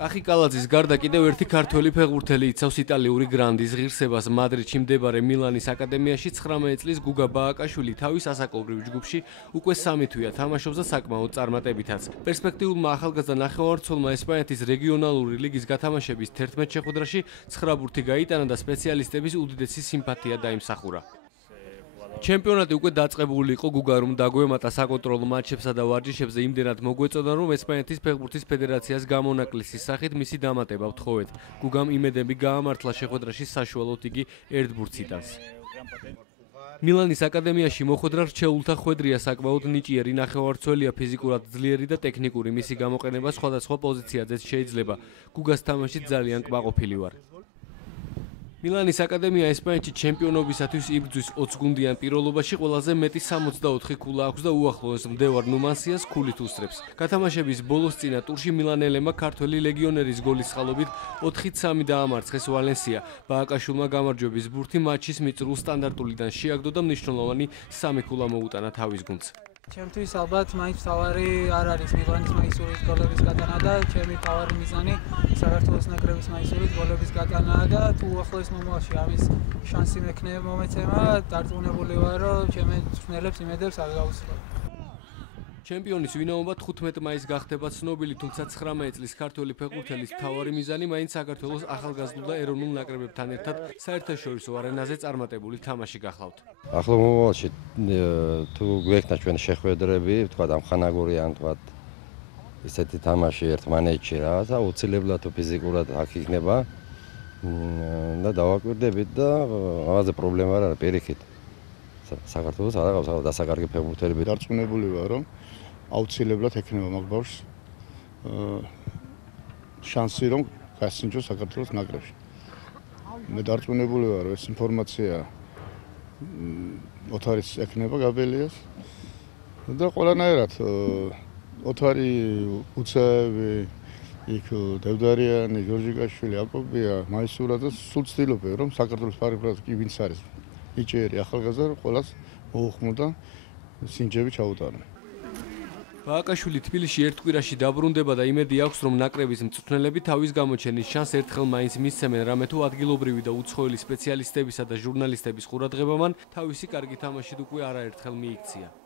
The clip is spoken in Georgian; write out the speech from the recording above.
კახი კალაძის გარდა კიდევ ერთი ქართველი ფეხბურთელი იცავს იტალიური გრანდის ღირსებას. მადრიდში მდებარე მილანის აკადემიაში 19 წლის გუგა ბააკაშვილი თავის ასაკობრივ ჯგუფში უკვე 3 თვეა თამაშობს და საკმაოდ წარმატებითაც. პერსპექტიულმა ახალგაზრდა ნახევარმცველმა ესპანეთის რეგიონალური ლიგის გათამაშების 11 შეხვედრაში 9 ბურთი გაიტანა და სპეციალისტების უდიდესი სიმპათია დაიმსახურა. ჩემპიონატი უკვე დაწყებული იყო, გუგა რომ დაგვემატა საკონტროლო მატჩებსა და ვარჯიშებზე იმდენად მოგვეწოდა, რომ ესპანეთის ფეხბურთის ფედერაციას გამონაკლისის სახით მისი დამატება ვთხოვეთ. გუგამ იმედები გაამართლა შეხვედრაში საშუალოდ იგი 1 ბურთს იტანს. მილანის აკადემიაში მოხვედრა რჩეულთა ხვედრია საკმაოდ ნიჭიერი ნახევარმცველია, ფიზიკურად ძლიერი და ტექნიკური, მისი გამოყენება სხვადასხვა პოზიციაზეც შეიძლება. გუგას თამაში ძალიან კმაყოფილი ვარ. მილანის აკადემია ესპანეთში ჩემპიონობისათვის იბრძვის 20 გუნდიან პიროლობაში, ყველაზე მეტი 64 ქულა აქვს და უახლოეს მდევარ ნუმანსიას ქულით უსწრებს. გათამაშების ბოლოს წინა ტურში მილანელებმა ქართველი ლეგიონერის გოლის წყალობით 4-3 დაამარცხეს ვალენსია. ბააკაშვილმა გამარჯვების ბურთი მატჩის მიწრულ სტანდარტულიდან შეაგდო და მნიშვნელოვანი 3 ქულა მოუტანა თავის გუნდს. ჩემთვის ალბათ მაინც მთავარი არ არის მილანის მაისურით გოლების გატანა და ჩემი მთავარი მიზანი საქართველოს ნაკრების მაისურით გოლების გატანაა და თუ ახლოს მომავალში ამის შანსი მექნება მომეცემა, დარწმუნებული ვარ, რომ ჩემი მწვრთნელებს იმედებს არ გავუსწრებ. ჩემპიონის ვინაობა 15 მაისს გახდება ცნობილი, თუმცა 19 წლის ქართველი ფეხბურთელის მთავარი მიზანი მაინც საქართველოს ახალგაზრდულ და ეროვნულ ნაკრებებთან ერთად საერთაშორისო არენაზე წარმატებული თამაში გახლავთ. ახლო მომავალში თუ გვექნა ჩვენ შეხვედრები, თქვა ამხანაგური ან თქვა ისეთი თამაში ერთმანეთში რა, და უცილებლად თუ ფიზიკურად აქ იქნება და დავაკვირდებით და ამაზე პრობლემა არ არის, პირიქით. საქართველოს არ აქვს დასაკარგი ფეხბურთელები. დარწმუნებული ვარ, რომ აუცილებლად ექნება მაგ ბავშვს შანსი, რომ გასინჯოს საქართველოს ნაკრებში. მე დარწმუნებული ვარ, რომ ეს ინფორმაცია ოთარის ექნება გაბელიას და ყველანაირად ოთარი, უცაევი, იქ დევდარიანი, ჯორჯიკაშვილი, აკობია, მაისურაძე სულ ცდილობენ, რომ საქართველოს ფეხბურთის კი ვინც არის ნიჭიერი ახალგაზრდა, ყველას მოუხმო და სინჯები ჩაუტარო. ბააკაშვილი თბილისში ერთ კვირაში დაბრუნდება და იმედი აქვს, რომ ნაკრების მწვრთნელები თავის გამოჩენის შანსს ერთხელ მაინც მისცემენ, რამე თუ ადგილობრივი და უცხოელი სპეციალისტებისა და ჟურნალისტების ყურადღება მან თავისი კარგი თამაშით უკვე არაერთხელ მიიქცია.